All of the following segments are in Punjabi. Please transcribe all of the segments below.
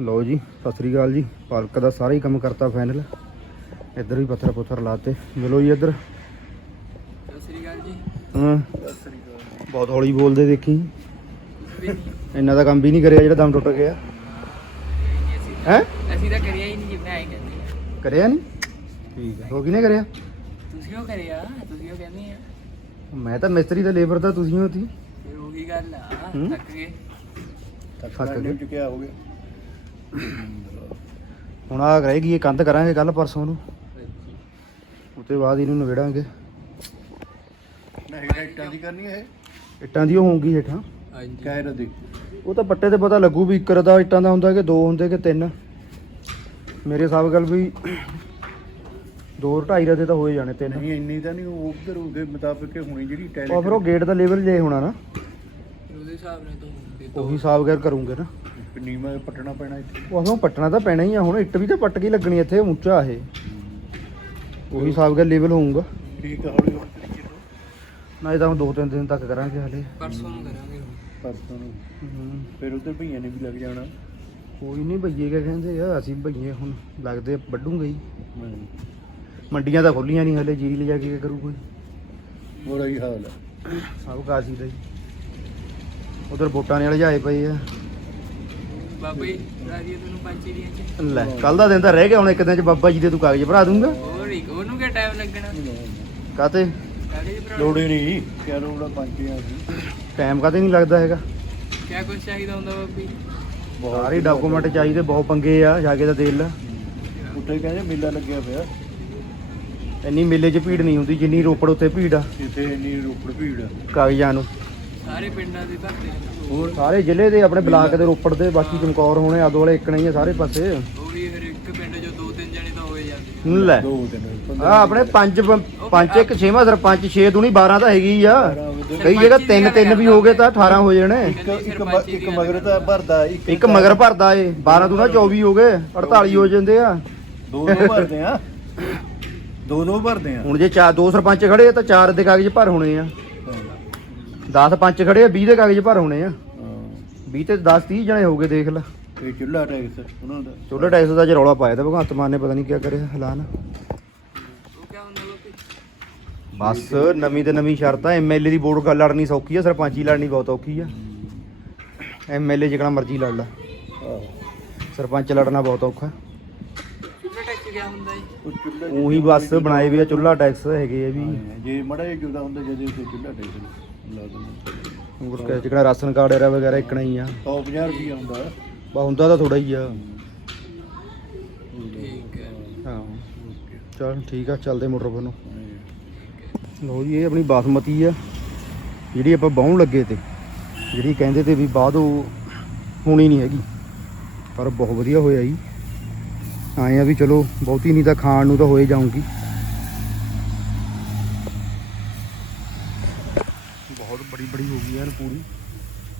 ਲਓ ਜੀ ਸਤਿ ਸ੍ਰੀ ਅਕਾਲ ਜੀ। ਪਾਲਕ ਦਾ ਸਾਰਾ ਹੀ ਕੰਮ ਕਰਤਾ ਫਾਈਨਲ ਇੱਧਰ ਵੀ ਪੱਥਰ ਪੁੱਥਰ ਲਾਤੇ। ਮਿਲੋ ਜੀ ਇੱਧਰ। ਸਤਿ ਸ੍ਰੀ ਅਕਾਲ ਜੀ। ਹਾਂ। ਬਹੁਤ ਹੌਲੀ ਬੋਲਦੇ ਦੇਖੀ। ਇੰਨਾ ਦਾ ਕੰਮ ਵੀ ਨਹੀਂ ਕਰਿਆ ਜਿਹੜਾ ਦਮ ਟੁੱਟ ਗਿਆ। ਹੈ? ਅਸੀਂ ਤਾਂ ਕਰਿਆ ਹੀ ਨਹੀਂ ਜਿਵੇਂ ਆਏ ਕਹਿੰਦੇ ਆ। ਕਰਿਆ ਨਹੀਂ? ਠੀਕ ਹੈ। ਹੋ ਕਿਨੇ ਕਰਿਆ? ਤੁਸੀਂ ਉਹ ਕਰਿਆ? ਤੁਸੀਂ ਉਹ ਕਹਿੰਦੇ ਆ? ਮੈਂ ਤਾਂ ਮਿਸਤਰੀ ਤੇ ਲੇਬਰ ਦਾ ਤੁਸੀਂ ਹੋ ਤੀ। ਉਹੀ ਗੱਲ ਆ। ਥੱਕ ਗਏ। ਥੱਕ ਗਏ। ਚੁੱਕਿਆ ਹੋ ਗਿਆ। ਹੁਣ ਆ ਰਹੇਗੀ ਇਹ ਕੰਧ ਕਰਾਂਗੇ ਕੱਲ ਪਰਸੋਂ ਨੂੰ। ਉਤੇ ਬਾਅਦ ਇਹਨੂੰ ਨਵੇੜਾਂਗੇ ਨਹੀਂ ਇੱਟਾਂ ਦੀ ਕਰਨੀ ਹੈ ਇੱਟਾਂ ਦੀ ਉਹ ਹੋਊਗੀ ਹੇਠਾਂ। ਹਾਂਜੀ। ਕਹਿ ਰਦੀ ਉਹ ਤਾਂ ਪੱਟੇ ਤੇ ਪਤਾ ਲੱਗੂ ਵੀ ਇੱਕ ਦਾ ਇੱਟਾਂ ਦਾ ਹੁੰਦਾ ਕਿ ਦੋ ਹੁੰਦੇ ਕਿ ਤਿੰਨ। ਮੇਰੇ ਹਿਸਾਬ ਗੱਲ ਵੀ ਦੋ ਢਾਈ ਰਦੇ ਤਾਂ ਹੋਏ ਜਾਣੇ ਤਿੰਨ। ਨਹੀਂ ਇੰਨੀ ਤਾਂ ਨਹੀਂ ਉਹ ਉਧਰ ਉਹਦੇ ਮੁਤਾਬਕ ਹੋਣੀ ਜਿਹੜੀ ਟੈਲ ਉਹ ਫਿਰ ਉਹ ਗੇਟ ਦਾ ਲੈਵਲ ਜੇ ਹੋਣਾ ਨਾ। ਉਹਦੇ ਹਿਸਾਬ ਨਾਲ ਤਾਂ ਉਹੀ ਹਿਸਾਬ ਕਰ ਕਰੂੰਗੇ ਨਾ। ਨੀਮਾ ਪੱਟਣਾ ਪੈਣਾ ਇੱਥੇ। ਉਹ ਅਸੋਂ ਪੱਟਣਾ ਤਾਂ ਪੈਣਾ ਹੀ ਆ ਹੁਣ ਇੱਟ ਵੀ ਤਾਂ ਪੱਟ ਕੇ ਹੀ ਲੱਗਣੀ ਇੱਥੇ ਉੱਚਾ ਇਹ। ਉਹੀ ਹਿਸਾਬ ਕਰ ਲੈਵਲ ਹੋਊਗਾ। ਠੀਕ ਆ ਹੌਲੀ ਹੌਲੀ ਤਰੀਕੇ ਤੋਂ। ਨਾ ਇਹ ਤਾਂ ਹੁਣ ਦੋ ਤਿੰਨ ਦਿਨ ਤੱਕ ਕਰਾਂਗੇ ਹਲੇ। ਪਰਸੋਂ ਨੂੰ ਕਰਾਂਗੇ। ਪਰਸੋਂ ਨੂੰ। ਫਿਰ ਉਧਰ ਭਈਆਂ ਨੇ ਵੀ ਲੱਗ ਜਾਣਾ। ਕੋਈ ਨਹੀਂ ਭਈਏ ਕਿਆ ਕਹਿੰਦੇ ਆ ਅਸੀਂ ਭਈਏ ਹੁਣ ਲੱਗਦੇ ਵੱਡੂਗੇ ਹੀ। ਮੰਡੀਆਂ ਤਾਂ ਖੋਲੀਆਂ ਨਹੀਂ ਹਲੇ ਜੀਰੀ ਲਿਜਾ ਕੇ ਕੀ ਕਰੂ ਕੋਈ। ਬੜਾ ਹੀ ਹਾਲ ਹੈ ਸਭ ਕਾਸੀ ਦਾ ਜੀ ਉਧਰ ਵੋਟਾਂ ਨੇ ਲਜਾਏ ਪਏ ਆ। ਬਾਬਾ ਜੀ ਰਾਜੀ ਤੁਹਾਨੂੰ ਪੰਚੀ ਦੀਆਂ ਚ ਲੈ ਕੱਲ ਦਾ ਦਿਨ ਤਾਂ ਰਹਿ ਗਿਆ ਹੁਣ ਇੱਕ ਦਿਨ ਚ ਬਾਬਾ ਜੀ ਦੇ ਤੂੰ ਕਾਗਜ਼ ਭਰਾ ਦੂੰਗਾ। ਹੋਰ ਉਹਨੂੰ ਟਾਈਮ ਲੱਗਣਾ? ਕਾਤੇ ਕਾਹਦੇ ਭਰਾ ਲੋੜੇ ਨਹੀਂ ਕਿਆ ਲੋੜਾ ਪੰਜਿਆਂ ਦੀ? ਟਾਈਮ ਕਾਤੇ ਨਹੀਂ ਲੱਗਦਾ ਹੈਗਾ? ਕਿਆ ਕੁਝ ਚਾਹੀਦਾ ਹੁੰਦਾ ਬਾਬੀ ਸਾਰੇ ਡਾਕੂਮੈਂਟ ਚਾਹੀਦੇ ਬਹੁਤ ਪੰਗੇ ਆ ਜਾ ਕੇ ਤਾਂ ਦੇਖ ਲੈ। ਉੱਥੇ ਕਹਿੰਦੇ ਮੇਲਾ ਲੱਗਿਆ ਪਿਆ। ਇੰਨੀ ਮੇਲੇ 'ਚ ਭੀੜ ਨਹੀਂ ਹੁੰਦੀ ਜਿੰਨੀ ਰੋਪੜ ਉੱਤੇ ਭੀੜ ਆ। ਇੱਥੇ ਇੰਨੀ ਰੋਪੜ ਭੀੜ ਆ। ਕਾਗਜ਼ਾਂ ਨੂੰ। ਸਾਰੇ ਪਿੰਡਾਂ ਦੇ ਭਰਦੇ ਆ। ਹੋਰ ਸਾਰੇ ਜ਼ਿਲ੍ਹੇ ਦੇ ਆਪਣੇ ਬਲਾਕ ਦੇ ਰੋਪੜ ਦੇ ਬਾਕੀ ਚਮਕੌਰ ਹੋਣੇ ਆਦੋ ਵਾਲੇ ਇੱਕ ਨਹੀਂ ਆ ਸਾਰੇ ਪਾਸੇ। ਵੀ ਫਿਰ ਇੱਕ ਪਿੰਡ ਚੋਂ ਦੋ ਤਿੰਨ ਜਣੇ ਤਾਂ ਹੋਏ ਜਾਂਦੇ ਲੈ। ਦੋ ਦਿਨ ਆ ਆਪਣੇ ਪੰਜ ਪ- ਪੰਜ ਇੱਕ ਛੇਵਾਂ ਸਰਪੰਚ 6 ਦੂਣੀ 12 ਤਾਂ ਹੈਗੀ ਆ। ਕਈ ਜਗ੍ਹਾ ਤਿੰਨ ਤਿੰਨ ਵੀ ਹੋ ਗਏ ਤਾਂ 18 ਹੋ ਜਾਣੇ। ਇੱਕ ਇੱਕ ਮ- ਇੱਕ ਮਗਰ ਤਾਂ ਭਰਦਾ ਇੱਕ ਇੱਕ ਮਗਰ ਭਰਦਾ ਏ 12 ਦੂਣਾ 24 ਹੋ ਗਏ 48 ਹੋ ਜਾਂਦੇ ਆ। ਦੋਨੋਂ ਭਰਦੇ ਆ। ਦੋਨੋਂ ਭਰਦੇ ਆ। ਹੁਣ ਜੇ ਚਾਰ ਦੋ ਸਰਪੰਚ ਖੜੇ ਆ ਤਾਂ ਚਾਰ ਦੇ ਕਾਗਜ਼ ਭਰ ਹੋਣੇ ਆ। 10 ਪੰਚ ਖੜੇ ਆ 20 ਦੇ ਕਾਗਜ਼ ਭਰ ਹੋਣੇ ਆ। ਹਾਂ। 20 ਤੇ 10 30 ਜਣੇ ਹੋ ਗਏ ਦੇਖ ਲੈ। ਇਹ ਚੁੱਲਾ ਟੈਕਸ ਉਹਨਾਂ ਦਾ। ਚੋਲਾ ਟੈਕਸ ਦਾ ਜੇ ਰੌਲਾ ਪਾਇਆ ਤਾਂ ਭਗਵੰਤ ਮਾਨ ਨੇ ਪਤਾ ਨਹੀਂ ਕੀ ਕਰਿਆ ਬਾਬੀ ਬਸ ਨਵੀਂ ਤੇ ਨਵੀਂ ਸ਼ਰਤ ਆ ਐਮਐਲਏ ਦੀ ਵੋਟ ਗੱਲ ਲੜਨੀ ਸੌਖੀ ਆ ਸਰਪੰਚੀ ਲੜਨੀ ਬਹੁਤ ਔਖੀ ਆ। ਐਮਐਲਏ ਜਿਕਣਾ ਮਰਜ਼ੀ ਲੜ ਲੈ। ਆਹੋ ਸਰਪੰਚ ਲੜਨਾ ਬਹੁਤ ਔਖਾ। ਚੁੱਲ੍ਹੇ ਟੈਕਸ ਕਿਆ ਹੁੰਦਾ ਜੀ? ਉਹ ਚੁੱਲਾ ਉਹੀ ਬਸ ਬਣਾਏ ਵੀ ਆ ਚੁੱਲਾ ਟੈਕਸ ਹੈਗੇ ਆ ਵੀ। ਜੇ ਮੜਾ ਜਿਹਾ ਜੁਦਾ ਹੁੰਦਾ ਜਦੇ ਉੱਤੇ ਚੁੱਲਾ ਟੈਕਸ ਰਾਸ਼ਨ ਕਾਰਡ ਵਗੈਰਾ ਇੱਕਣਾ ਹੀ ਆ। 150 ਰੁਪਏ ਹੁੰਦਾ। ਬਾ ਹੁੰਦਾ ਤਾਂ ਥੋੜਾ ਹੀ ਆ। ਠੀਕ ਹੈ। ਹਾਂ। ਚਲ ਠੀਕ ਆ ਚੱਲਦੇ ਮੋਟਰ ਪਰ ਨੂੰ। ਲਓ ਜੀ ਇਹ ਆਪਣੀ ਬਾਸਮਤੀ ਆ। ਜਿਹੜੀ ਆਪਾਂ ਬਾਹਣ ਲੱਗੇ ਤੇ ਜਿਹੜੀ ਕਹਿੰਦੇ ਤੇ ਵੀ ਬਾਅਦ ਉਹ ਹੋਣੀ ਨਹੀਂ ਹੈਗੀ। ਪਰ ਬਹੁਤ ਵਧੀਆ ਹੋਇਆ ਜੀ। ਆਏ ਆ ਵੀ ਚਲੋ ਬਹੁਤੀ ਨਹੀਂ ਤਾਂ ਖਾਣ ਨੂੰ ਤਾਂ ਹੋਏ ਜਾਊਂਗੀ। ਬਹੁਤ ਹੋ ਗਈ ਐਨ ਪੂਰੀ।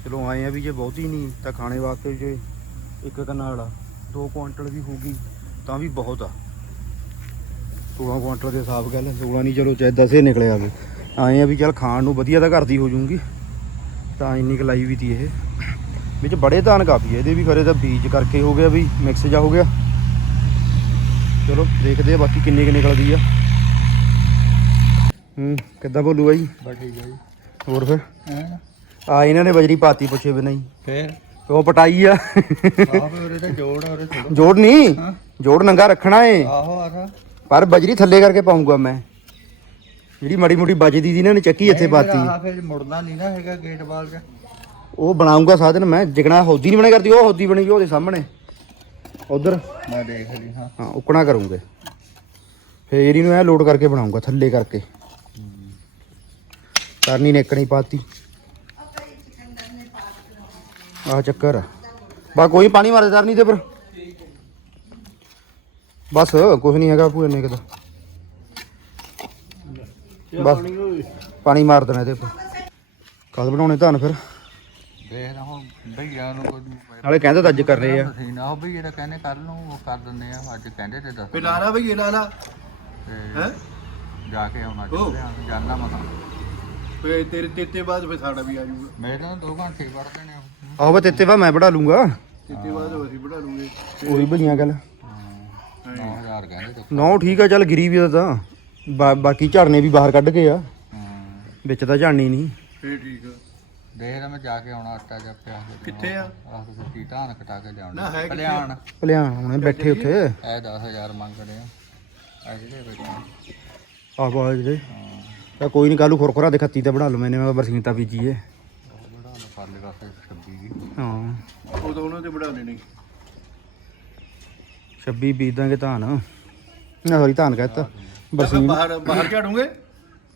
ਚਲੋ ਆਏ ਆ ਵੀ ਜੇ ਬਹੁਤੀ ਨਹੀਂ ਤਾਂ ਖਾਣੇ ਵਾਸਤੇ ਜੇ ਇੱਕ ਕਨਾਲ ਆ 2 ਕੁਆਂਟਲ ਵੀ ਹੋਊਗੀ, ਤਾਂ ਵੀ ਬਹੁਤ ਆ। 16 ਕੁਆਂਟਲ ਦੇ ਹਿਸਾਬ ਗੱਲ 16 ਨਹੀਂ ਚਲੋ ਚਾਹੇ 10 ਹੀ ਨਿਕਲੇ ਆਵੇ। ਆਏ ਆ ਵੀ ਚਲ ਖਾਣ ਨੂੰ ਵਧੀਆ ਤਾਂ ਘਰ ਦੀ ਹੋ ਜੂਗੀ ਤਾਂ ਇੰਨੀ ਕਲਾਈ ਵੀ ਤੀ ਇਹ। ਵਿੱਚ ਬੜੇ ਧਾਨ ਕਾਫੀ ਇਹਦੇ ਵੀ ਖਰੇ ਤਾਂ ਬੀਜ ਕਰਕੇ ਹੋ ਗਿਆ ਵੀ, ਮਿਕਸ ਜਾ ਹੋ ਗਿਆ। ਚਲੋ ਦੇਖਦੇ ਆ ਬਾਕੀ ਕਿੰਨੀ ਕੁ ਨਿਕਲਦੀ ਆ। ਹੂੰ, ਕਿੱਦਾਂ ਬੋਲੂਗਾ ਜੀ ਬਸ ਠੀਕ ਆ ਜੀ। ਹੋਰ ਫਿਰ? ਹਾਂ? ਆ ਇਹਨਾਂ ਨੇ ਬਜਰੀ ਪਾਤੀ ਪੁੱਛੇ ਵੀ ਨਹੀਂ ਫੇਰ? ਉਹ ਪਟਾਈ ਆ। ਆਹ ਫੇਰ ਉਹਦੇ ਤੇ ਜੋੜ ਉਹਦੇ ਥੋੜਾ ਜੋੜ ਨਹੀਂ ਹਾਂ। ਜੋੜ ਨੰਗਾ ਰੱਖਣਾ ਏ। ਆਹੋ ਪਰ ਬਜਰੀ ਥੱਲੇ ਕਰਕੇ ਪਾਉਂਗਾ ਮੈਂ। ਜਿਹੜੀ ਮੜੀ ਮੋਟੀ ਬਜਦੀ ਦੀ ਇਹਨਾਂ ਨੇ ਚੱਕੀ ਇੱਥੇ ਪਾਤੀ। ਆਹ ਫੇਰ ਮੁੜਨਾ ਨਹੀਂ ਨਾ ਹੈਗਾ ਗੇਟ ਬਾਲ ਚ ਉਹ ਬਣਾਉਂਗਾ ਸਾਧਨ ਮੈਂ। ਜਿਗਣਾ ਹੌਦੀ ਨਹੀਂ ਬਣੇ ਕਰਦੀ ਉਹ ਹੌਦੀ ਬਣੀ ਉਹਦੇ ਸਾਹਮਣੇ। ਉਧਰ? ਮੈਂ ਦੇਖ ਲਈ ਹਾਂ। ਹਾਂ ਉਕਣਾ ਕਰੂੰਗੇ। ਫੇਰ ਇਹਨੂੰ ਐ ਲੋਡ ਕਰਕੇ ਬਣਾਉਂਗਾ ਥੱਲੇ ਕਰਕੇ। ਕਰਨੀ ਨੇ ਇੱਕਣੀ ਪਾਤੀ। ਆਹ ਚੱਕਰ ਆ। ਬਾ ਕੋਈ ਪਾਣੀ ਮਾਰ ਦੇ ਤਰਨੀ ਤੇ ਪਰ ਬਸ ਕੁਝ ਨਹੀਂ ਹੈਗਾ ਭੂਏ ਨੇ ਕਿਦਾ ਬਸ ਪਾਣੀ ਮਾਰ ਦੇਣਾ ਇਹਦੇ ਪਰ ਕਦ ਬਣਾਉਣੇ ਧਨ ਫਿਰ। ਦੇਖਦਾ ਹੁਣ ਭਈਆ ਨੂੰ ਕੋਈ ਨਾਲੇ ਕਹਿੰਦੇ ਤਾਂ ਅੱਜ ਕਰ ਰਹੇ ਆ। ਮਸ਼ੀਨਾ ਉਹ ਭਈਆ ਤਾਂ ਕਹਿੰਦੇ ਕੱਲ ਨੂੰ ਉਹ ਕਰ ਦਿੰਦੇ ਆ ਅੱਜ ਕਹਿੰਦੇ ਤੇ ਦੱਸ ਲਾ ਲਾ ਭਈਆ ਲਾ ਲਾ। ਹੈ? ਜਾ ਕੇ ਆਉਣਾ ਚਾਹੁੰਦੇ ਆ ਜਾਨਣਾ ਮਸਾਂ ਫੇ ਤੇਰੇ ਤੇਤੇ ਬਾਅਦ ਫੇ ਸਾਡਾ ਵੀ ਆ ਜਾਊਗਾ। ਮੇਰੇ ਤਾਂ 2 ਘੰਟੇ ਹੀ ਵੜਦੇ ਨੇ ਆਹੋ ਬਈ ਤੇਤੇ ਵਾ ਮੈਂ ਬਣਾ ਲੂੰਗਾ। ਕਿਤੇ ਬਾਅਦ ਅਸੀਂ ਬਣਾ ਲੂਗੇ। ਉਹੀ ਬਈਆਂ ਗੱਲ। 9000 ਕਹਿੰਦੇ ਤੇ ਨੌ ਠੀਕ ਆ ਚੱਲ ਗਿਰੀ ਵੀ ਉਹਦਾ ਤਾਂ। ਬਾ- ਬਾਕੀ ਝੜਨੇ ਵੀ ਬਾਹਰ ਕੱਢ ਕੇ ਆ। ਹਾਂ। ਵਿੱਚ ਤਾਂ ਝੜਨੀ ਨਹੀਂ। ਫੇਰ ਠੀਕ ਆ। ਦੇਖਦਾ ਮੈਂ ਜਾ ਕੇ ਆਉਣਾ ਆਟਾ ਜਾਂ ਪਿਆ ਕਿੱਥੇ ਆ? ਆਹ ਸੁੱਕੀ ਧਾਨ ਕਟਾ ਕੇ ਲਿਆਉਣਾ। ਨਾ ਹੈ ਕਲਿਆਣ ਭਲਿਆਣ ਹੁਣੇ ਬੈਠੇ ਉੱਥੇ। ਐ 10000 ਮੰਗਦੇ ਆ। ਐ ਜਿਹੜੇ ਬੈਠੇ ਆਹ ਬਾਜ ਦੇ ਹਾਂ। ਤਾਂ ਕੋਈ ਨਹੀਂ ਕੱਲੂ ਖੁਰਖੁਰਾ ਦੇ ਖੱਤੀ ਤੇ ਬਣਾ ਲਓ ਮੈਨੇ ਮੈਂ ਬਰਸੀਨ ਤਾਂ ਬੀਜੀ ਏ। ਉਹ ਬੜਾ ਲੋ ਪਰਲੇ ਪਾਸੇ 26 ਦੀ ਹਾਂ। ਉਹ ਤਾਂ ਉਹਨਾਂ ਤੇ ਬਣਾ ਲੈਣੀ। 26 ਬੀਜ ਦਾਂਗੇ ਧਾਨ। ਨਾ ਸੌਰੀ ਧਾਨ ਕਹਿਤਾ ਬਰਸੀਨ। ਬਾਹਰ ਬਾਹਰ ਝਾੜੂਗੇ?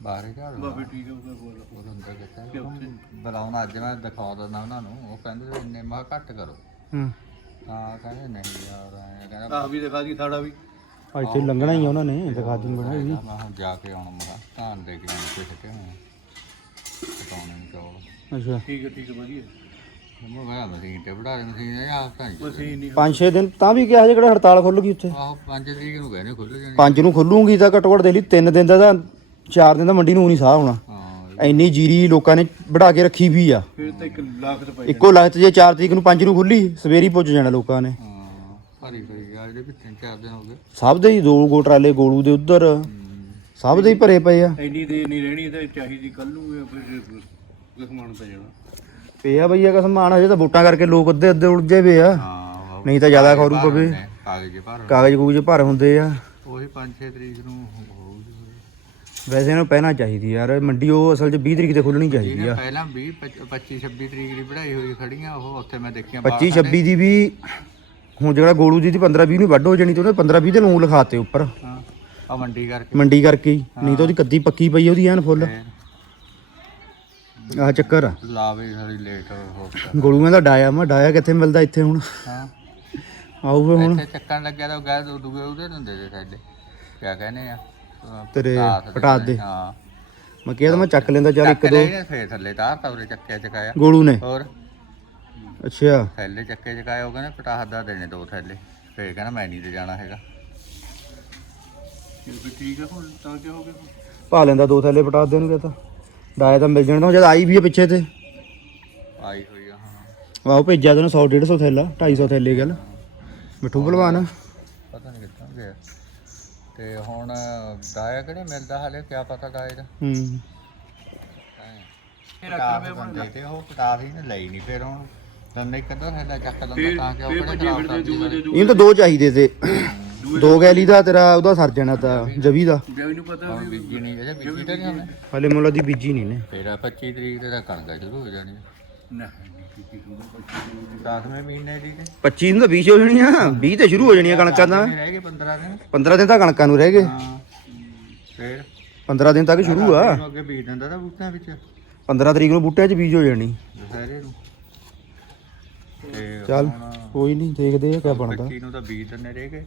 ਬਾਹਰ ਹੀ ਝਾੜੂ। ਬਾਬੇ ਠੀਕ ਹੈ ਉਹ ਅੰਦਰ ਕਿੱਥੇ ਬੁਲਾਉਣਾ ਅੱਜ ਮੈਂ ਦਿਖਾ ਦਿੰਦਾ ਉਹਨਾਂ ਨੂੰ। ਉਹ ਕਹਿੰਦੇ ਵੀ ਇੰਨੇ ਮਾ ਘੱਟ ਕਰੋ। ਹੂੰ। ਹਾਂ ਕਹਿੰਦੇ ਨਹੀਂ ਯਾਰ ਕਹਿੰਦਾ ਆ ਵੀ ਦਿਖਾ ਦੀ ਸਾਡਾ ਵੀ। ਇੱਥੇ ਲੰਘਣਾ ਹੀ ਆ ਉਹਨਾਂ ਨੇ ਦਿਖਾ ਦਿਨ ਬਣਾਈ ਵੀ ਮੈਂ ਜਾ ਕੇ ਆਉਣਾ ਮੇਰਾ ਧਾਨ ਦੇ ਕੇ ਆਉਣ ਤੇ ਸਿੱਟੇ ਹੋਏ ਪਕਾਉਣੇ ਨਹੀਂ ਚੌਲ ਅੱਛਾ। ਠੀਕ ਹੈ ਠੀਕ ਹੈ ਵਧੀਆ। ਮੈਂ ਮੈਂ ਮਸ਼ੀਨ ਤੇ ਬੜਾ ਮਸ਼ੀਨ ਇਹ ਆਪ ਤਾਂ ਨਹੀਂ ਅਸੀਂ ਨਹੀਂ। 5-6 ਦਿਨ ਤਾਂ ਵੀ ਕਿਹਾ ਜੇ ਕਿਹੜਾ ਹੜਤਾਲ ਖੁੱਲ ਗਈ ਉੱਥੇ। ਆਹ 5 ਤਰੀਕ ਨੂੰ ਕਹਿੰਦੇ ਖੁੱਲ ਜਾਣੀ। 5 ਨੂੰ ਖੁੱਲੂਗੀ ਤਾਂ ਘੱਟੋ ਘੱਟ ਦੇ ਲਈ 3 ਦਿਨ ਦਾ ਤਾਂ 4 ਦਿਨ ਦਾ ਮੰਡੀ ਨੂੰ ਨਹੀਂ ਸਾਹ ਹੋਣਾ। ਹਾਂ। ਇੰਨੀ ਜੀਰੀ ਲੋਕਾਂ ਨੇ ਵਢਾ ਕੇ ਰੱਖੀ ਵੀ ਆ। ਫਿਰ ਤਾਂ 1 ਲੱਖ ਰੁਪਏ ਇੱਕੋ ਲਖਤ ਜੇ 4 ਤਰੀਕ ਨੂੰ 5 ਨੂੰ ਖੁੱਲੀ ਸਵੇਰੀ ਪੁੱਜ ਜਾਣਾ ਲੋਕਾਂ ਨੇ। ਹਾਂ। ਭਰੀ ਪਈ ਯਾਰ ਇਹਦੇ ਵੀ ਤਿੰਨ ਚਾਰ ਦਿਨ ਹੋ ਗਏ। ਸਭ ਦੇ ਹੀ ਦੋ ਗੋ ਟਰਾਲੇ ਗੋਲੂ ਦੇ ਉੱਧਰ। ਸਭ ਦੇ ਹੀ ਭਰੇ ਪਏ ਆ। ਇੰਨੀ ਦੇਰ ਨਹੀਂ ਰਹਿਣੀ ਤਾਂ ਚਾਹੀਦੀ ਕੱਲ ਨੂੰ ਫਿਰ ਗਸਮਾਨ ਪੈ ਜਾਣਾ। ਪਿਆ ਬਈਆ ਕਾ ਸਮਾਨ ਹਜੇ ਤਾਂ ਵੋਟਾਂ ਕਰਕੇ ਲੋਕ ਅੱਧੇ ਅੱਧੇ ਉਲਝੇ ਪਏ ਆ। ਹਾਂ ਨਹੀਂ ਤਾਂ ਜ਼ਿਆਦਾ ਖਰੂ ਪਵੇ। ਕਾਗਜ਼ ਭਰ ਕਾਗਜ਼ ਕੂਗਜ਼ ਭਰ ਹੁੰਦੇ ਆ। ਉਹੀ 5-6 ਤਰੀਕ ਨੂੰ ਵੈਸੇ ਇਹਨੂੰ ਪਹਿਣਾ ਚਾਹੀਦੀ ਯਾਰ ਮੰਡੀ ਉਹ ਅਸਲ 'ਚ 20 ਤਰੀਕ ਤੇ ਖੁੱਲਣੀ ਚਾਹੀਦੀ ਆ। ਪਹਿਲਾਂ 20 25 26 ਤਰੀਕ ਦੀ ਪੜ੍ਹਾਈ ਹੋਈ ਖੜੀਆਂ ਉਹ ਉੱਥੇ ਮੈਂ ਦੇਖੀਆਂ 25 26 ਦੀ ਵੀ ਹੁਣ ਜਿਹੜਾ ਗੋਲੂ ਦੀ ਸੀ 15 20 ਨੂੰ ਵੱਢ ਹੋ ਜਾਣੀ ਤੇ ਉਹਨੇ 15 20 ਦੇ ਨੂੰ ਲਿਖਾਤੇ ਉੱਪਰ। ਹਾਂ ਆ ਮੰਡੀ ਕਰਕੇ। ਮੰਡੀ ਕਰਕੇ ਹੀ। ਨਹੀਂ ਤਾਂ ਉਹਦੀ ਕੱਦੀ ਪੱਕੀ ਪਈ ਆ ਉਹਦੀ ਐਨ ਫੁੱਲ। ਫਿਰ। ਆਹ ਚੱਕਰ। ਆ ਲਾਵੇ ਥੋੜੀ ਲੇਟ ਹੋ ਗਿਆ। ਗੋਲੂਆਂ ਦਾ ਡਾਇਆ ਮੈਂ ਡਾਇਆ ਕਿੱਥੇ ਮਿਲਦਾ ਇੱਥੇ ਹੁਣ? ਹਾਂ। ਆਊਗਾ ਹੁਣ। ਇੱਥੇ ਚੱਕਣ ਲੱਗਿਆ ਤਾਂ ਉਹ ਦੂਏ ਉਹਦੇ ਦਿੰਦੇ ਦੇ ਸਾਡੇ ਕਿਆ ਕਹਿੰਦੇ ਆ? ਅਹ ਤੇਰੇ ਪਟਾਸ ਦੇ। ਹਾਂ। ਮੈਂ ਕਿਹਾ ਤਾਂ ਮੈਂ ਚੱਕ ਲੈਂਦਾ ਚੱਲ ਇੱਕ ਚੱਕ ਦੋ ਫੇਰ ਥੱਲੇ ਤਾਰ ਤਵਰੇ ਚੱਕਿਆ ਚਕਾਇਆ। ਗੋਲੂ ਨੇ। ਹੋਰ? ਅੱਛਾ। ਥੈਲੇ ਚੱਕੇ ਚਕਾਇਆ ਉਹ ਕਹਿੰਦੇ ਪਟਾਸ ਦਾ ਦੇਣੇ ਦੋ ਥੈਲੇ। ਫੇਰ ਕਹਿੰਦਾ ਮੈਂ ਨਹੀਂ ਤੇ ਜਾਣਾ ਹੈਗਾ। ਫਿਰ ਵੀ ਠੀਕ ਹੈ ਹੁਣ ਤਾਂ ਕੀ ਹੋ ਗਿਆ? ਪਾ ਲੈਂਦਾ ਦੋ ਥੈਲੇ ਪਟਾ ਦੇ ਉਹਨੂੰ ਕਹਤਾ ਡਾਇਆ ਤਾਂ ਮਿਲ ਜਾਣਾ ਤਾਂ ਜਦ ਆਈ ਵੀ ਆ ਪਿੱਛੇ ਤੇ। ਆਈ ਹੋਈ ਆ ਹਾਂ। ਆਹੋ ਭੇਜਿਆ ਤੈਨੂੰ 100 150 ਥੈਲਾ 250 ਥੈਲੇ ਗੱਲ। ਮਿੱਠੂ ਭਲਵਾਨ ਪਤਾ ਨਹੀਂ ਕਿੱਥੋਂ ਗਿਆ। ਤੇ ਹੁਣ ਡਾਇਆ ਕਿਹੜੇ ਮਿਲਦਾ ਹਾਲੇ ਕਿਆ ਪਤਾ ਡਾਇਆ ਦਾ। ਹੂੰ। ਬੰਦੇ ਤੇ ਉਹ ਪਟਾਸ ਹੀ ਲਈ ਨਹੀਂ ਫੇਰ ਹੁਣ। ਚੱਕ ਲੈਂਦਾ ਤਾਂ ਕਿ ਉਹ ਕਿਹੜੇ ਖਰਾਬ ਕਰਦੀ ਇਹਨੂੰ ਤਾਂ ਦੋ ਚਾਹੀਦੇ ਤੇ ਦੋ ਗੈਲੀ ਦਾ ਤੇਰਾ ਉਹਦਾ ਸਰ ਜਾਣਾ ਤਾਂ ਜਵੀ ਦਾ। ਜੈ ਨੂੰ ਪਤਾ ਹੁਣ ਬੀਜੀ ਨਹੀਂ ਇਹ ਬੀਜੀ ਤਾਂ ਨਹੀਂ ਹੋਣੇ ਹਲੇ ਮੁੱਲਾ ਦੀ ਬੀਜੀ ਨਹੀਂ ਨੇ। ਫੇਰ 25 ਤਰੀਕ ਤੇ ਤਾਂ ਕਣਕਾਂ ਸ਼ੁਰੂ ਹੋ ਜਾਣੀ ਨਾ 10ਵੇਂ ਮਹੀਨੇ ਦੀ ਤੇ 25 ਨੂੰ ਤਾਂ 20 ਹੋ ਜਾਣੀਆਂ 20 ਤੇ ਸ਼ੁਰੂ ਹੋ ਜਾਣੀਆਂ ਕਣਕਾਂ ਤਾਂ। ਨਹੀਂ ਰਹਿ ਗਏ 15 ਦਿਨ। 15 ਦਿਨ ਤਾਂ ਕਣਕਾਂ ਨੂੰ ਰਹਿ ਗਏ। ਹਾਂ। ਫੇਰ? 15 ਦਿਨ ਤੱਕ ਸ਼ੁਰੂ ਆ। ਇਹਨੂੰ ਅੱਗੇ ਬੀਜ ਦਿੰਦਾ ਤਾਂ ਬੂਟਿਆਂ ਵਿੱਚ। 15 ਤਰੀਕ ਨੂੰ ਬੂਟਿਆਂ 'ਚ ਬੀਜ ਹੋ ਜਾਣੀ। ਦੁਸਹਿਰੇ ਨੂੰ। ਤੇ ਚੱਲ ਹੁਣ ਕੋਈ ਨਹੀਂ ਦੇਖਦੇ ਆ ਕਿਆ ਬਣਦਾ। 25 ਨੂੰ ਤਾਂ ਬੀਜ ਦਿੰਦੇ ਰਹਿ ਗਏ।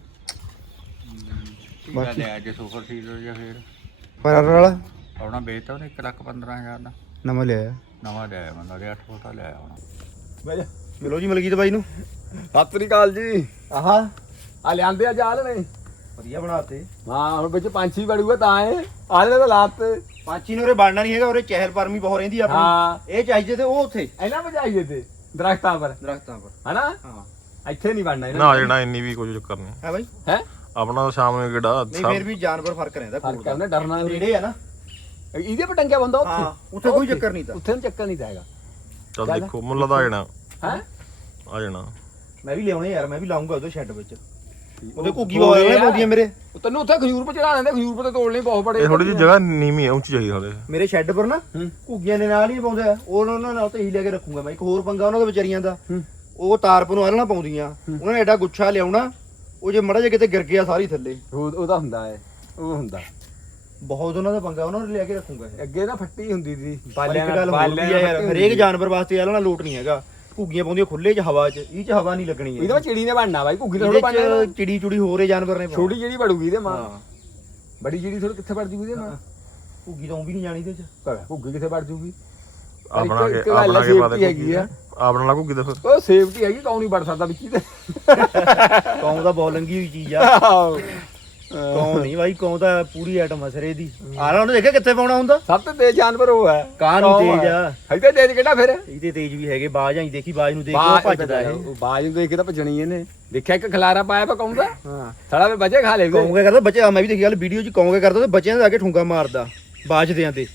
ਬਾਕੀ ਅੱਜ ਸੁਪਰ ਸੀਡਰ ਜਾਂ ਫੇਰ। ਪਰ ਵਾਲਾ? ਆਪਣਾ ਵੇਚਤਾ ਉਹਨੇ 1 ਲੱਖ 15000 ਦਾ। ਨਵਾਂ ਲਿਆ ਨਵਾਂ ਲਿਆਇਆ ਬੰਦਾ ਦੇ 8 ਫੋਟਾ ਲਿਆਇਆ ਹੁਣ। ਜਾ ਮਿਲੋ ਜੀ ਮਲਕੀਤ ਬਾਈ ਨੂੰ। ਸਤਿ ਸ੍ਰੀ ਅਕਾਲ ਜੀ। ਆਹਾ ਆ ਲਿਆਂਦੇ ਆ ਜਾਲ ਨੇ। ਵਧੀਆ ਬਣਾਤੇ। ਹਾਂ ਹੁਣ ਵਿੱਚ ਪੰਛੀ ਵੜੂਗਾ ਤਾਂ ਏ ਆਲੇ ਤਾਂ ਲਾਤੇ। ਪਾਂਚੀ ਨੂੰ ਉਰੇ ਬਣਨਾ ਨਹੀਂ ਹੈਗਾ ਉਰੇ ਚਹਿਲ ਪਰਮੀ ਬਹੁਤ ਰਹਿੰਦੀ ਆ ਹਾਂ। ਇਹ ਚਾਹੀਦੇ ਤੇ ਉਹ ਉੱਥੇ। ਇਹਨਾਂ ਵਜਾਈਏ ਤੇ। ਦਰਖਤਾਂ ਪਰ। ਦਰਖਤਾਂ ਪਰ। ਹਨਾ? ਹਾਂ। ਇੱਥੇ ਨਹੀਂ ਬਣਨਾ ਨਾ ਜਣਾ ਇੰਨੀ ਵੀ ਕੁਝ ਚੱਕਰ ਨਹੀਂ। ਹੈ ਬਾਈ। ਹੈ? ਆਪਣਾ ਤਾਂ ਸ਼ਾਮ ਨੂੰ ਕਿਹੜਾ ਨਹੀਂ ਫੇਰ ਵੀ ਜਾਨਵਰ ਫ਼ਰਕ ਰਹਿੰਦਾ ਫ਼ਰਕ ਕਰਨਾ ਡਰਨਾ ਨਹੀਂ ਨੇੜੇ ਆ ਨਾ। ਇਹਦੇ ਪਰ ਟੰਗਿਆ ਬੰਦਾ ਉੱਥੇ। ਹਾਂ ਉੱਥੇ ਕੋਈ ਚੱਕਰ ਨਹੀਂ ਤਾਂ। ਉੱਥੇ ਨੂੰ ਚੱਕਰ ਨਹੀਂ ਤਾਂ ਹੈਗਾ। ਚੱਲ ਦੇਖੋ ਮੁੱਲਾ ਦਾ ਆ ਜਾਣਾ। ਹੈ? ਆ ਜਾਣਾ। ਮੈਂ ਵੀ ਲਿਆਉਣੇ ਯਾਰ ਮੈਂ ਵੀ ਲਾਉਂਗਾ ਉਹਦੇ ਸ਼ੈੱਡ ਵਿੱਚ। ਉਹਦੇ ਘੁੱਗੀ ਵਾਲੇ ਨੇ ਪਾਉਂਦੀਆਂ ਮੇਰੇ। ਤੈਨੂੰ ਉੱਥੇ ਖਜੂਰ ਪਰ ਚੜਾ ਲੈਂਦੇ ਖਜੂਰ ਪਰ ਤੇ ਤੋੜ ਲਈ ਬਹੁਤ ਬੜੇ। ਇਹ ਥੋੜੀ ਜਿਹੀ ਜਗ੍ਹਾ ਨੀਵੀਂ ਹੈ ਉੱਚੀ ਚਾਹੀਦੀ ਹਲੇ ਮੇਰੇ ਸ਼ੈੱਡ ਪਰ ਨਾ ਘੁੱਗੀਆਂ ਦੇ ਨਾਲ ਹੀ ਪਾਉਂਦੇ ਆ। ਉਹ ਉਹਨਾਂ ਨਾਲ ਤੇ ਹੀ ਲੈ ਕੇ ਰੱਖੂਗਾ ਮੈਂ। ਇੱਕ ਹੋਰ ਪੰਗਾ ਉਹਨਾਂ ਦਾ ਵਿਚਾਰੀਆਂ ਦਾ। ਉਹ ਤਾਰਪ ਨੂੰ ਆਲਣਾ ਪਾਉਂਦੀਆਂ। ਉਹਨਾਂ ਨੇ ਐਡਾ ਗੁੱਛਾ ਲਿਆਉਣਾ ਉਹ ਜੇ ਮੜਾ ਜੇ ਕਿਤੇ ਗਿਰ ਗਿਆ ਸਾਰੀ ਥੱਲੇ। ਉਹ- ਉਹਦਾ ਹੁੰਦਾ ਹੈ ਉਹ ਹੁੰਦਾ। ਬਹੁਤ ਉਹਨਾਂ ਦਾ ਪੰਗਾ ਉਹਨਾਂ ਨੂੰ ਲਿਆ ਕੇ ਰੱਖੂਗਾ ਅੱਗੇ ਨਾ ਫੱਟੀ ਹੁੰਦੀ ਸੀ। ਪਰ ਇੱਕ ਗੱਲ ਹੋਰ ਵੀ ਆ ਯਾਰ ਹਰੇਕ ਜਾਨਵਰ ਵਾਸਤੇ ਆਲਣਾ ਲੋਟ ਨਹੀਂ ਹੈਗਾ। ਘੁੱਗੀਆਂ ਪਾਉਂਦੀਆਂ ਖੁੱਲੇ 'ਚ ਹਵਾ 'ਚ ਇਹ 'ਚ ਹਵਾ ਨਹੀਂ ਲੱਗਣੀ ਹੈ ਇਹਦਾ। ਚਿੜੀ ਨੇ ਬਣਨਾ ਬਾਈ ਘੁੱਗੀ ਥੋੜਾ ਇਹਦੇ ਬਣਨਾ 'ਚ ਚਿੜੀ ਚੁੜੀ ਹੋਰੇ ਜਾਨਵਰ ਨੇ। ਛੋਟੀ ਜਿਹੜੀ ਵੜੂਗੀ ਇਹਦੇ ਮਾਂ। ਹਾਂ। ਬੜੀ ਜਿਹੜੀ ਥੋੜੀ ਕਿੱਥੇ ਵੜ ਜੂਗੀ ਇਹਦੇ ਮਾਂ? ਘੁੱਗੀ ਤਾਂ ਉਹ ਵੀ ਨਹੀਂ ਜਾਣੀ ਇਹਦੇ 'ਚ। ਕਹ ਘੁੱਗੀ ਕਿੱਥੇ ਵੜ ਜੂਗੀ? ਆਪਣਾ ਕੇ ਆਪਣਾ ਕੇ ਪਾ ਦੇ ਹੈਗੀ ਆ। ਆਪਣਾ ਲਾ ਘੁੱਗੀ ਤੇ ਫਿਰ ਉਹ ਸੇਫਟੀ ਹੈਗੀ ਕੌਣ ਨਹੀਂ ਵੜ ਸਕਦਾ ਵਿੱਚ ਇਹਦੇ ਕੌਮ ਦਾ ਬਹੁਤ ਲੰਗੀ ਹੋਈ ਚੀਜ਼ ਆ। ਆਹੋ। ਕੌਂ ਨਹੀਂ ਬਾਈ ਕੌਂ ਤਾਂ ਪੂਰੀ ਆਈਟਮ ਆ ਸਿਰੇ ਦੀ। ਆਹ ਉਹਨੇ ਦੇਖਿਆ ਕਿੱਥੇ ਪਾਉਣਾ ਹੁੰਦਾ? ਸਭ ਤੋਂ ਤੇਜ਼ ਜਾਨਵਰ ਉਹ ਹੈ। ਕਾਂ ਨੂੰ ਤੇਜ਼ ਆ? ਹਜੇ ਤੇਜ਼ ਕਿਹੜਾ ਫਿਰ? ਇਹਦੇ ਤੇਜ਼ ਵੀ ਹੈਗੇ ਬਾਜ ਆਈ ਦੇਖੀ ਬਾਜ ਨੂੰ ਦੇਖ ਕੇ ਉਹ ਭੱਜਦਾ ਇਹ। ਬਾਜ ਨੂੰ ਦੇਖ ਕੇ ਤਾਂ ਭੱਜਣੀ ਇਹਨੇ। ਦੇਖਿਆ ਇੱਕ ਖਲਾਰਾ ਪਾਇਆ ਪਾ ਕੌਂਦਾ ਹਾਂ। ਸਾਲਾ ਵੀ ਬਚੇ ਖਾ ਲੇ ਵੀ ਕਰਦਾ ਬੱਚੇ ਮੈਂ ਵੀ ਦੇਖੀ ਗੱਲ ਵੀਡੀਓ 'ਚ ਕੌਂਗੇ ਕਰਦਾ ਤੇ ਬੱਚਿਆਂ ਦੇ ਆ ਕੇ ਠੁੰਗਾ ਮਾਰਦਾ ਬਾਜਦਿਆਂ ਤੇ।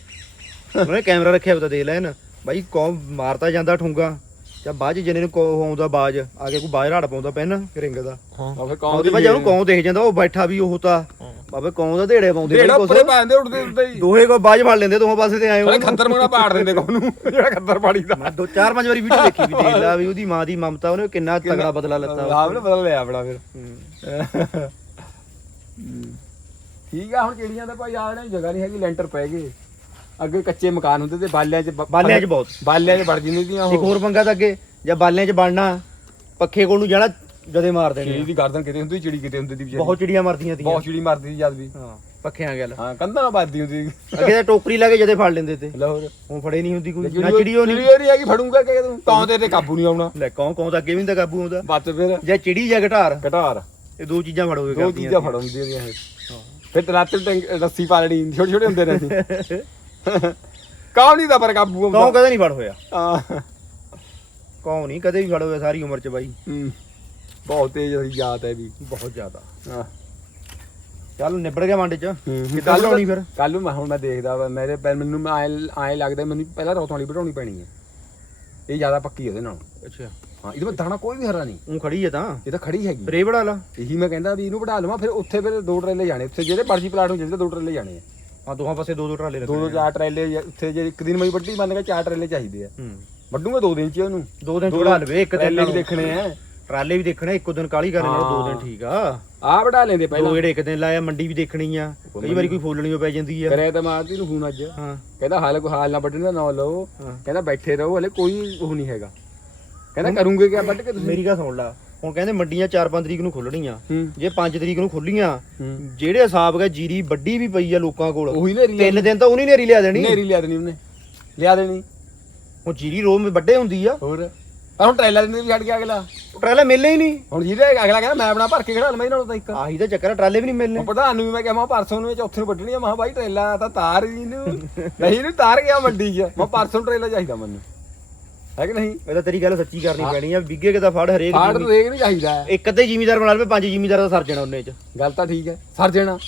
ਉਹਨੇ ਕੈਮਰਾ ਰੱਖਿਆ ਪਤਾ ਦੇਖ ਲੈਣ। ਬਾਈ ਕੌਂ ਮਾਰਤਾ ਜਾਂਦਾ ਠੁੰਗਾ? ਜਾਂ ਬਾਅਦ 'ਚ ਜਿਹਨੇ ਨੂੰ ਕੌਂ ਆਉਂਦਾ ਬਾਜ ਆ ਕੇ ਕੋਈ ਬਾਜ ਰਾੜ ਪਾਉਂਦਾ ਪੈਨ ਰਿੰਗ ਦਾ। ਉਹ ਫਿਰ ਕੌਂ ਉਹਦੇ ਬਾਅਦ ਜਦੋਂ ਕੌਂ ਦੇਖ ਜਾਂਦਾ ਉਹ ਬੈਠਾ ਵੀ ਉਹ ਤਾਂ। ਬਾਬੇ ਕੌਂ ਦਾ ਢੇੜੇ ਪਾਉਂਦੇ ਜਿਹੜਾ ਉੱਪਰੇ ਉੱਡਦੇ ਉੱਡਦੇ ਹੀ। ਦੋਹੇ ਕੋ ਬਾਜ ਫੜ ਲੈਂਦੇ ਦੋਹਾਂ ਪਾਸੇ ਤੇ ਆਏ ਹੋਣ। ਖੱਦਰ ਮੋਣਾ ਪਾੜ ਦਿੰਦੇ ਕੌਂ ਨੂੰ ਜਿਹੜਾ ਖੱਦਰ ਪਾੜੀ ਦਾ। ਮੈਂ ਦੋ ਚਾਰ ਪੰਜ ਵਾਰੀ ਵੀਡੀਓ ਦੇਖੀ ਵੀ ਦੇਖ ਲਾ ਵੀ ਉਹਦੀ ਮਾਂ ਦੀ ਮਮਤਾ ਉਹਨੇ ਕਿੰਨਾ ਤਗੜਾ ਬਦਲਾ ਲੱਤਾ। ਆਪ ਨੇ ਬਦਲ ਲਿਆ ਆਪਣਾ ਫਿਰ। ਹੂੰ। ਠੀਕ ਆ ਹੁਣ ਕਿਹੜੀਆਂ ਦਾ ਭਾਈ ਆ ਜਗ੍ਹਾ ਨਹੀਂ ਹੈਗੀ ਲੈਂਟਰ ਪੈ ਗਏ। ਅੱਗੇ ਕੱਚੇ ਮਕਾਨ ਹੁੰਦੇ ਤੇ ਬਾਲਿਆਂ 'ਚ ਬ- ਬਾਲਿਆਂ 'ਚ ਬਹੁਤ। ਬਾਲਿਆਂ 'ਚ ਵੜ ਜਾਂਦੀ ਦੀਆਂ ਇੱਕ ਉਹ ਹੋਰ ਪੰਗਾ ਤਾਂ ਅੱਗੇ ਜਾਂ ਬਾਲਿਆਂ 'ਚ ਬਣਨਾ ਪੱਖੇ ਕੋਲ ਨੂੰ ਜਾਣਾ ਜਦੇ ਮਾਰ ਦੇਣੇ ਚਿੜੀ ਦੀ ਗਰਦਨ ਕਿਤੇ ਹੁੰਦੀ ਚਿੜੀ ਕਿਤੇ ਹੁੰਦੀ ਦੀ ਵਿਚਾਰੀ। ਬਹੁਤ ਚਿੜੀਆਂ ਮਰਦੀਆਂ ਤੀਆਂ। ਬਹੁਤ ਚਿੜੀ ਮਰਦੀ ਸੀ ਜਦ ਵੀ। ਹਾਂ ਪੱਖਿਆਂ ਗੱਲ ਹਾਂ ਕੰਧਾਂ ਨਾਲ ਵੱਜਦੀ ਹੁੰਦੀ ਸੀ। ਅੱਗੇ ਤਾਂ ਟੋਕਰੀ ਲਾ ਕੇ ਜਦੇ ਫੜ ਲੈਂਦੇ ਤੇ। ਲਾਹੌਰ। ਹੁਣ ਫੜੇ ਨਹੀਂ ਹੁੰਦੀ ਕੋਈ ਨਾ ਚਿੜੀ ਨਹੀਂ। ਚਿੜੀ ਨਹੀਂ ਹੈਗੀ ਫੜੂੰਗਾ ਕਿ ਤੂੰ? ਤਾਂ ਤੇਰੇ ਤੇ ਕਾਬੂ ਨਹੀਂ ਆਉਣਾ? ਲੈ ਕੌਣ ਕੌਣ ਤਾਂ ਅੱਗੇ ਵੀ ਨਹੀਂ ਤਾਂ ਕਾਬੂ ਆਉਂਦਾ। ਬੱਤ ਫਿਰ। ਜਾਂ ਚਿੜੀ ਜਾਂ ਘਟਾਰ। ਘਟਾਰ। ਇਹ ਦੋ ਚੀਜ਼ਾਂ ਫੜੋਗੇ ਦੋ ਚੀਜ਼ਾਂ ਫੜ ਹੁੰਦੀਆਂ ਦੀਆਂ ਇਹ। ਫਿਰ ਟੈਂਕ ਰੱਸੀ ਪਾ ਲੈਣੀ ਛੋਟੇ ਛੋਟੇ ਹੁੰਦੇ ਨੇ ਅਸੀਂ ਕਾਹ ਨਹੀਂ ਦਾ ਪਰ ਕਾਬੂ ਆਉਂਦਾ ਕਦੇ ਨਹੀਂ ਫੜ ਹੋਇਆ? ਹਾਂ। ਕੌਣ ਨਹੀਂ ਕਦੇ ਵੀ ਫੜ ਹੋਇਆ ਸਾਰੀ ਉਮਰ 'ਚ ਬਾਈ। ਹੂੰ। ਬਹੁਤ ਤੇਜ਼ ਹੋਈ ਜਾਤ ਹੈ ਵੀ। ਬਹੁਤ ਜ਼ਿਆਦਾ। ਹਾਂ। ਚੱਲ ਨਿਬੜ ਗਿਆ ਮੰਡ 'ਚ। ਹੂੰ। ਕਿੱਦਾਂ ਲਾਉਣੀ ਫਿਰ? ਕੱਲ ਨੂੰ ਮੈਂ ਹੁਣ ਮੈਂ ਦੇਖਦਾ ਵਾ ਮੇਰੇ ਪੈਰ ਮੈਨੂੰ ਮੈਂ ਐ ਲੱਗਦਾ ਮੈਨੂੰ ਪਹਿਲਾਂ ਰੌਤਾਂ ਵਾਲੀ ਵਧਾਉਣੀ ਪੈਣੀ ਹੈ। ਇਹ ਜ਼ਿਆਦਾ ਪੱਕੀ ਉਹਦੇ ਨਾਲ। ਅੱਛਾ। ਹਾਂ ਇਹਦੇ ਵਿੱਚ ਦਾਣਾ ਕੋਈ ਵੀ ਹਰਾ ਨਹੀਂ। ਉਹ ਖੜੀ ਹੈ ਤਾਂ। ਇਹ ਤਾਂ ਖੜੀ ਹੈਗੀ। ਰੇ ਬੜਾ ਲਾ। ਇਹੀ ਮੈਂ ਕਹਿੰਦਾ ਵੀ ਇਹਨੂੰ ਵਢਾ ਲਵਾਂ ਫਿਰ ਉੱਥੇ ਫਿਰ ਦੋ ਟਰੇਲੇ ਜਾਣੇ ਉੱਥੇ ਜਿਹੜੇ ਮਰਜ਼ੀ ਪਲਾਟ ਨੂੰ ਜਿਹੜੇ ਦੋ ਟਰੇਲੇ ਜਾਣੇ ਆ। ਆ ਦੋਹਾਂ ਪਾਸੇ ਦੋ ਦੋ ਟਰਾਲੇ ਦੋ ਦੋ ਚਾਰ ਟਰੇਲੇ ਉੱਥੇ ਜੇ ਇੱਕ ਦਿਨ ਮੈਂ ਵੱਡੀ ਬੰਨ ਕੇ ਚਾਰ ਟਰੇਲੇ ਚਾਹੀਦੇ ਆ। ਹੂੰ। ਵੱਡੂਗਾ ਦੋ ਦਿਨ ਚ ਹੀ ਉਹਨੂੰ। ਦੋ ਦਿਨ ਚੜਾ ਲਵੇ ਇੱਕ ਦਿਨ ਟਰੇਲੇ ਵੀ ਦੇਖਣੇ ਆ। ਟਰਾਲੇ ਵੀ ਦੇਖਣੇ ਇੱਕੋ ਦਿਨ ਕਾਲੀ ਕਰਨ ਨਾਲ ਦੋ ਦਿਨ ਠੀਕ ਆ। ਆਹ ਵਢਾ ਲੈਂਦੇ ਪਹਿਲਾਂ। ਦੋ ਜਿਹੜੇ ਇੱਕ ਦਿਨ ਲਾਇਆ ਮੰਡੀ ਵੀ ਦੇਖਣੀ ਆ। ਕਈ ਵਾਰੀ ਕੋਈ ਫੋਲਣੀ ਹੋ ਪੈ ਜਾਂਦੀ ਆ। ਕਰਿਆ ਤਾਂ ਮਾਰਤੀ ਨੂੰ ਫੋਨ ਅੱਜ। ਹਾਂ। ਕਹਿੰਦਾ ਹਾਲ ਕੋ ਹਾਲ ਨਾ ਵੱਢਣ ਦਾ ਨਾ ਲਓ। ਹਾਂ। ਕਹਿੰਦਾ ਬੈਠੇ ਰਹੋ ਹਲੇ ਕੋਈ ਉਹ ਨਹੀਂ ਹੈਗਾ। ਕਹਿੰਦਾ ਕਰੂੰਗੇ ਕਿਆ ਵੱਢ ਕੇ ਤੁਸੀਂ? ਮੇਰੀ ਗੱਲ ਸੁਣ ਲਾ। ਹੁਣ ਕਹਿੰਦੇ ਮੰਡੀਆਂ 4-5 ਤਰੀਕ ਨੂੰ ਖੁੱਲਣੀਆਂ ਹੂੰ। ਜੇ 5 ਤਰੀਕ ਨੂੰ ਖੁੱਲੀਆਂ ਹੂੰ। ਜਿਹੜੇ ਹਿਸਾਬ ਹੈ ਜੀਰੀ ਵੱਡੀ ਵੀ ਪਈ ਆ ਲੋਕਾਂ ਕੋਲ। ਉਹੀ ਨੇਰੀ ਤਿੰਨ ਦਿਨ ਤਾਂ ਉਹਨੀ ਨੇਰੀ ਲਿਆ ਦੇਣੀ। ਨੇਰੀ ਲਿਆ ਦੇਣੀ ਉਹਨੇ। ਲਿਆ ਦੇਣੀ। ਹੁਣ ਜੀਰੀ ਰੋਮ ਵੱਡੇ ਹੁੰਦੀ ਆ। ਹੋਰ। ਪਰ ਹੁਣ ਟ੍ਰੇਲਰ ਨੇ ਵੀ ਛੱਡ ਗਿਆ ਅਗਲਾ। ਟਰਾਲੇ ਮਿਲਨੇ ਹੀ ਨਹੀਂ। ਹੁਣ ਜਿਹਦੇ ਅਗਲਾ ਕਹਿੰਦਾ ਮੈਂ ਆਪਣਾ ਭਰ ਕੇ ਖੜਾ ਲਵਾਂ ਇਹਨਾਂ ਨੂੰ ਤਾਂ ਇੱਕ। ਆਹੀ ਤਾਂ ਚੱਕਰ ਆ ਟਰਾਲੇ ਵੀ ਨਹੀਂ ਮਿਲਨੇ ਉਹ ਪ੍ਰਧਾਨ ਨੂੰ ਵੀ ਮੈਂ ਕਿਹਾ ਮੈਂ ਪਰਸੋਂ ਨੂੰ ਇਹ ਚੌਥੇ ਨੂੰ ਵੱਢਣੀ ਆ ਮੈਂ ਕਿਹਾ ਬਾਈ ਟ੍ਰੇਲਾ ਤਾਂ ਤਾਰ ਜੀ ਨੂੰ ਨਹੀਂ ਇਹਨੂੰ ਤਾਰ ਗਿਆ ਮੰਡੀ 'ਚ। ਮੈਂ ਪਰਸੋਂ ਟ੍ਰੇਲਾ ਚਾਹੀਦਾ ਮੈਨੂੰ। ਹੈ ਕਿ ਨਹੀਂ? ਇਹ ਤਾਂ ਤੇਰੀ ਗੱਲ ਸੱਚੀ ਕਰਨੀ ਪੈਣੀ ਆ ਵਿਗੇ ਕਿਦਾ ਫੜ ਹਰੇਕ ਫਾੜ ਤਾਂ ਦੇਖ ਨਹੀਂ ਚਾਹੀਦਾ। ਹੈ। ਇੱਕ ਅੱਧੇ ਜ਼ਿਮੀਦਾਰ ਬਣਾ ਲਵੇ ਪੰਜ ਜ਼ਿਮੀਦਾਰ ਦਾ ਸਰ ਜਾਣਾ ਉਹਨੇ ਚ। ਗੱਲ ਤਾਂ ਠੀਕ ਹੈ ਸਰ ਜਾਣਾ।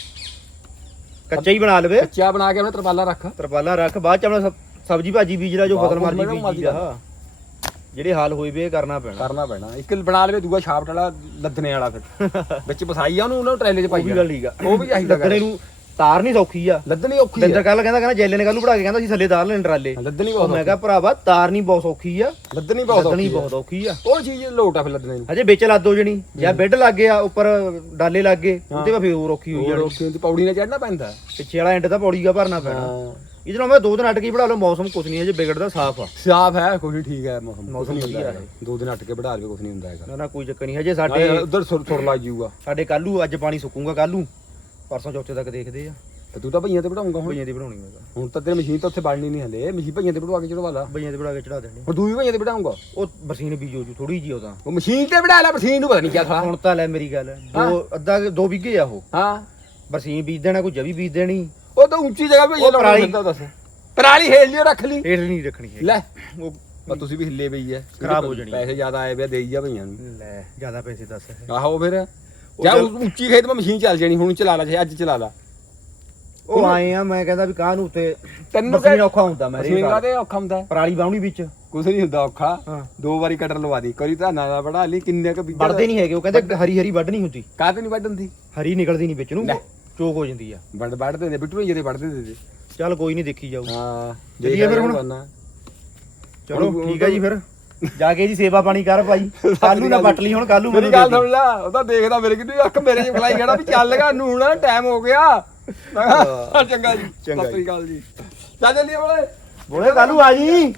ਕੱਚਾ ਹੀ ਬਣਾ ਲਵੇ। ਕੱਚਾ ਬਣਾ ਕੇ ਉਹਨੇ ਤਰਪਾਲਾ ਰੱਖ। ਤਰਪਾਲਾ ਰੱਖ ਬਾਅਦ ਚ ਆਪਣਾ ਸਬ- ਸਬਜ਼ੀ ਭਾਜੀ ਬੀਜ ਲਾ ਜੋ ਬਾਹਰ ਫਸਲ ਮਰਜ਼ੀ ਬੀਜੀ ਮਰਜ਼ੀ ਦਾ। ਜਿਹੜੇ ਹਾਲ ਹੋਏ ਵੇ ਇਹ ਕਰਨਾ ਪੈਣਾ। ਕਰਨਾ ਪੈਣਾ। ਇੱਕ ਬਣਾ ਲਵੇ ਦੂਆ ਛਾਪਟ ਵਾਲਾ ਲੱਦਣੇ ਵਾਲਾ ਫਿਰ। ਵਿੱਚ ਵਸਾਈ ਆ ਉਹਨੂੰ ਉਹਨਾਂ ਟ੍ਰੇਲੇ 'ਚ ਉਹ ਪਾਈ ਵੀ। ਗੱਲ ਠੀਕ ਆ। ਉਹ ਵੀ ਚਾਹੀਦਾ ਲੱਦਣੇ ਨੂੰ ਤਾਰ ਨਹੀਂ ਸੌਖੀ ਆ। ਲੱਦਣੀ ਔਖੀ ਦਿੰਦਰ ਹੈ ਕੱਲ ਕਹਿੰਦਾ ਕਹਿੰਦਾ ਜੈਲੇ ਨੇ ਕੱਲ ਨੂੰ ਪੜਾ ਕੇ ਕਹਿੰਦਾ ਸੀ ਥੱਲੇ ਤਾਰ ਲੈਣ ਟਰਾਲੇ। ਲੱਦਣੀ ਉਹ ਬਹੁਤ ਮੈਂ ਕਿਹਾ ਭਰਾਵਾ ਤਾਰ ਨਹੀਂ ਬਹੁਤ ਸੌਖੀ ਆ। ਲੱਦਣੀ ਬਹੁਤ ਲੱਦਣੀ ਔਖੀ ਹੈ। ਬਹੁਤ ਔਖੀ ਆ। ਉਹ ਚੀਜ਼ ਲੋਟ ਆ ਫਿਰ ਲੱਦਣੇ ਨੂੰ। ਹਜੇ ਵਿੱਚ ਲੱਦ ਹੋ ਜਣੀ। ਜਾਂ ਬੈੱਡ ਲੱਗ ਗਿਆ ਉੱਪਰ ਡਾਲੇ ਲੱਗ ਗਏ ਉਹਦੇ ਵਾ ਫੇਰ ਹੋਰ ਔਖੀ ਹੋਈ ਹੋਰ ਜਾਣੀ। ਔਖੀ ਹੁੰਦੀ ਪੌੜੀ ਨਾਲ ਚੜਨਾ ਪੈਂਦਾ। ਪਿੱਛੇ ਵਾਲਾ ਐਂਡ ਤਾਂ ਪੌੜੀ ਦਾ ਭਰਨਾ ਪੈਣਾ। ਇਹਦੇ ਨਾਲ ਮੈਂ ਦੋ ਦਿਨ ਅਟਕ ਪੜਾ ਲਓ ਮੌਸਮ ਕੁਝ ਨਹੀਂ ਹੈ ਜੇ ਵਿਗੜਦਾ ਸਾਫ਼ ਆ। ਸਾਫ਼ ਹੈ ਕੋਈ ਨੀ, ਠੀਕ ਹੈ ਮੌਸਮ ਮੌਸਮ ਕੁਛ ਨੀ ਹੁੰਦਾ ਵਧੀਆ ਹੈਗਾ। ਦੋ ਦਿਨ ਅੱਟ ਕੇ ਵਢਾ ਲਵੇ ਕੁਝ ਨਹੀਂ ਹੁੰਦਾ ਹੈਗਾ। ਨਾ ਨਾ ਕੋਈ ਚੱਕਰ ਨਹੀਂ ਹਜੇ ਨਾਲੇ ਸਾਡੇ ਉਧਰ ਸੁਰ ਸੁਰ ਲੱਗ ਜਾਊਗਾ। ਸਾਡੇ ਕੱਲੂ ਅੱਜ ਪਾਣੀ ਸੁੱਕੂਗਾ ਕੱਲੂ ਪਰਸੋਂ ਚੌਥੇ ਤੱਕ ਦੇਖਦੇ ਆ। ਤੇ ਤੂੰ ਤਾਂ ਭਈਆਂ ਤੇ ਵਢਾਉਂਗਾ ਹੁਣ। ਭਈਆਂ ਦੀ ਬਣਾਉਣੀ ਮੈਂ ਤਾਂ। ਹੁਣ ਤਾਂ ਤੇਰੀ ਮਸ਼ੀਨ ਤਾਂ ਉੱਥੇ ਬਣਨੀ ਨਹੀਂ ਹਲੇ। ਮਸ਼ੀਨ ਭਈਆਂ ਤੇ ਵਢਵਾ ਕੇ ਚੜਵਾ ਲਾ। ਭਈਆਂ ਦੇ ਬਣਾ ਕੇ ਚੜਾ ਦੇਣੇ। ਹੁਣ ਤੂੰ ਵੀ ਭਈਆਂ ਤੇ ਵਢਾਉਂਗਾ ਉਹ ਬਰਸੀਨ ਬੀਜੋ ਜੂ ਥੋੜੀ ਜੀ ਉਹ ਤਾਂ। ਉਹ ਮਸ਼ੀਨ ਤੇ ਵਢਾ ਲੈ ਮਸ਼ੀਨ ਨੂੰ ਪਤਾ ਨਹੀਂ ਕੀ ਥਾ ਹੁਣ ਤਾਂ ਲੈ ਮੇਰੀ ਗੱਲ ਦੋ ਅੱਧਾ ਦੋ ਵਿਗੇ ਆ ਉਹ। ਹਾਂ। ਬਰਸੀਨ ਬੀਜ ਦੇਣਾ ਕੋਈ ਜਵੀ ਬੀਜ ਦੇਣੀ। ਉਹ ਤਾਂ ਉੱਚੀ ਜਗ੍ਹਾ ਭਈਆਂ ਲਾਉਣਾ ਫਿਰਦਾ ਦੱਸ। ਪਰਾਲੀ ਹੇਲ ਲਿਓ ਰੱਖ ਲਈ। ਢੇਰ ਨਹੀਂ ਰੱਖਣੀ ਹੈ ਲੈ। ਉਹ ਆ ਤੁਸੀਂ ਵੀ ਹਿੱਲੇ ਪਈ ਐ। ਖਰਾਬ ਹੋ ਜਾਣੀ। ਪੈਸੇ ਜ਼ਿਆਦਾ ਆਏ ਪਿਆ ਦੇਈ ਜਾ ਭਈਆਂ ਨੂੰ। ਲੈ ਜ਼ਿਆਦਾ ਪੈਸੇ ਦੱਸ। ਆਹੋ ਫਿਰ। ਜਾਂ ਚੱਲ- ਉੱਚੀ ਖੇਤ 'ਚ ਮਸ਼ੀਨ ਚੱਲ ਜਾਣੀ ਹੁਣ ਚਲਾ ਲਾ ਚਾਹੇ ਅੱਜ ਚਲਾ ਲਾ। ਉਹ ਆਏ ਆ ਮੈਂ ਕਹਿੰਦਾ ਵੀ ਕਾਹ ਨੂੰ ਉੱਤੇ ਤੈਨੂੰ ਬਰਸੀਨ ਔਖਾ ਹੁੰਦਾ ਮੈਂ ਮਸ਼ੀਨ ਕਾਤੇ ਔਖਾ ਹੁੰਦਾ? ਪਰਾਲੀ ਬਾਉਣੀ ਵਿੱਚ। ਕੁਝ ਨਹੀਂ ਹੁੰਦਾ ਔਖਾ। ਹਾਂ। ਦੋ ਵਾਰੀ ਕਟਰ ਲਵਾ ਦੀ ਕਰੀ ਤਾਂ ਦਾ ਵੜਾ ਲਈ ਕਿੰਨੇ ਕ ਬੀਜਾ ਵੜਦੇ ਨਹੀਂ ਹੈਗੇ ਉਹ ਕਹਿੰਦੇ ਹਰੀ ਹਰੀ ਵੱਢ ਨਹੀਂ ਹੁੰਦੀ। ਕਾਤੇ ਨਹੀਂ ਵੱਢਣ ਦੀ ਹਰੀ ਨਿਕਲਦੀ ਨਹੀਂ ਵਿੱਚ ਨੂੰ ਲੈ। ਚੋਕ ਹੋ ਜਾਂਦੀ ਆ। ਵੱਢ ਵੱਢਦੇ ਨੇ ਬਿੱਟੂ ਜਿਹੜੇ ਵੱਢਦੇ ਦੇ ਚੱਲ ਕੋਈ ਨਹੀਂ ਦੇਖੀ ਜਾਊ। ਹਾਂ ਚੱਲੀਏ ਫਿਰ ਹੁਣ? ਚਲੋ ਹੁਣ- ਠੀਕ ਹੈ ਜੀ ਫਿਰ। ਜਾ ਕੇ ਜੀ ਸੇਵਾ ਪਾਣੀ ਕਰ ਭਾਈ। ਕੱਲੂ ਨਾ ਪੱਟ ਲਈ ਹੁਣ ਕੱਲੂ ਮੇਰੀ ਗੱਲ ਸੁਣ ਲੈ ਉਹ ਤਾਂ ਦੇਖਦਾ ਮੇਰੇ ਕਿੰਨੀ ਅੱਖ ਮੇਰੇ 'ਚ ਫਲਾਈ ਖੜਾ ਵੀ ਚੱਲ ਗਾ ਨੂੰ ਹੁਣ ਟਾਈਮ ਹੋ ਗਿਆ। ਚੰਗਾ ਜੀ ਚੰਗਾ ਸਤਿ ਸ੍ਰੀ ਅਕਾਲ ਜੀ। ਚੱਲ ਚੱਲੀਏ ਬੋਲੇ। ਬੋਲੇ ਕੱਲੂ ਆ ਜੀ?